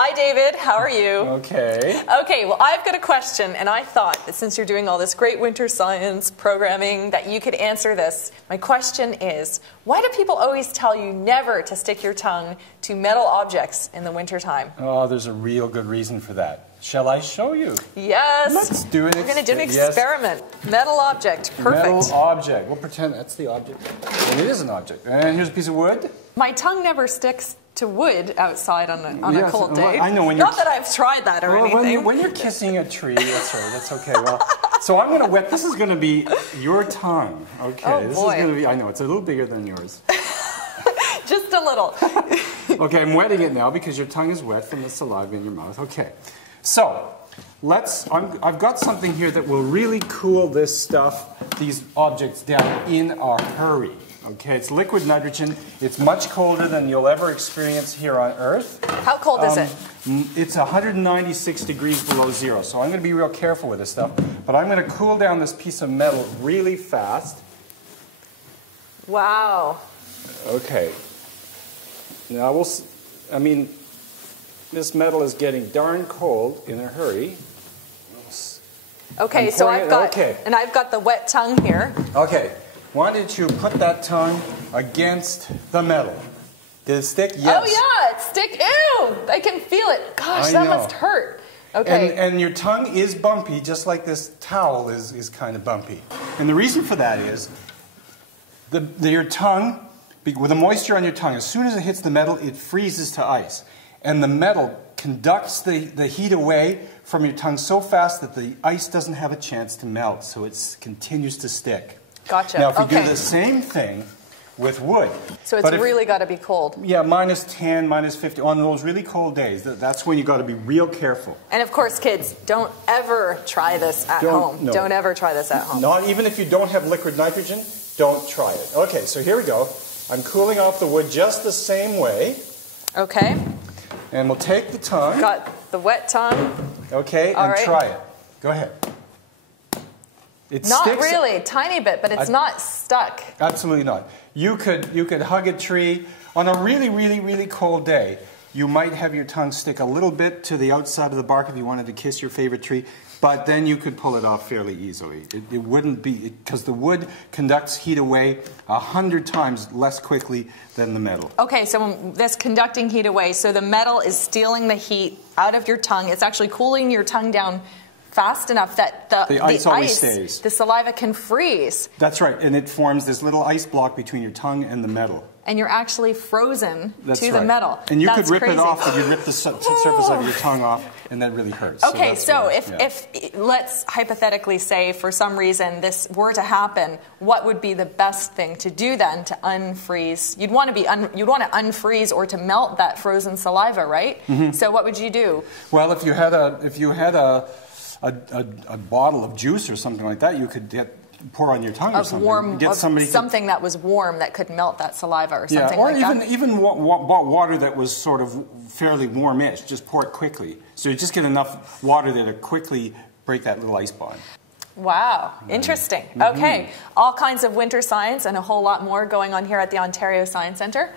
Hi, David. How are you? Okay. Okay, well, I've got a question, and I thought that since you're doing all this great winter science programming that you could answer this. My question is, why do people always tell you never to stick your tongue to metal objects in the wintertime? Oh, there's a real good reason for that. Shall I show you? Yes. Let's do it. We're going to do an experiment. Yes. Metal object. Perfect. Metal object. We'll pretend that's the object. And it is an object. And here's a piece of wood. My tongue never sticks to wood outside on a cold day. I know when you're... Not that I've tried that or anything. When you're kissing a tree, that's okay. Well, so I'm going to wet... This is going to be your tongue. Okay. Oh, this boy. is going to be... I know, it's a little bigger than yours. Just a little. Okay, I'm wetting it now because your tongue is wet from the saliva in your mouth. Okay. So, I've got something here that will really cool this stuff, these objects down in a hurry. Okay, it's liquid nitrogen. It's much colder than you'll ever experience here on Earth. How cold is it? It's 196 degrees below zero, so I'm going to be real careful with this stuff. But I'm going to cool down this piece of metal really fast. Wow. Okay. Now, this metal is getting darn cold in a hurry. Okay, so I've got the wet tongue here. Okay. Why don't you put that tongue against the metal? Did it stick? Yes. Oh yeah, it stick. Ew! I can feel it. Gosh, that must hurt. Okay. And your tongue is bumpy, just like this towel is kind of bumpy. And the reason for that is your tongue, with the moisture on your tongue, as soon as it hits the metal, it freezes to ice. And the metal conducts the heat away from your tongue so fast that the ice doesn't have a chance to melt, so it continues to stick. Gotcha. Now, if we do the same thing with wood. So it's really got to be cold. Yeah, minus 10, minus 50. On those really cold days, that's when you got to be real careful. And of course, kids, don't ever try this at home. No. Don't ever try this at home. Not even if you don't have liquid nitrogen, don't try it. Okay, so here we go. I'm cooling off the wood just the same way. Okay. And we'll take the tongue. Got the wet tongue. Okay, and try it. Go ahead. It not sticks. Really, tiny bit, but it's not stuck. Absolutely not. You could hug a tree on a really, really, really cold day. You might have your tongue stick a little bit to the outside of the bark if you wanted to kiss your favorite tree, but then you could pull it off fairly easily. It wouldn't be, because the wood conducts heat away 100 times less quickly than the metal. Okay, so this conducting heat away, so the metal is stealing the heat out of your tongue. It's actually cooling your tongue down fast enough that the ice always stays. The saliva can freeze. That's right, and it forms this little ice block between your tongue and the metal. And you're actually frozen to the right. metal. And you could rip it off, but you rip the surface of your tongue off, and that really hurts. Okay, so if let's hypothetically say for some reason this were to happen, what would be the best thing to do then to unfreeze? You'd want to unfreeze or to melt that frozen saliva, right? Mm-hmm. So what would you do? Well, if you had a bottle of juice or something like that, you could pour on your tongue or something. Something that was warm that could melt that saliva or something like that. Yeah, or even water that was sort of fairly warmish. Just pour it quickly. So you just get enough water there to quickly break that little ice bond. Wow, interesting. Mm-hmm. Okay, all kinds of winter science and a whole lot more going on here at the Ontario Science Centre.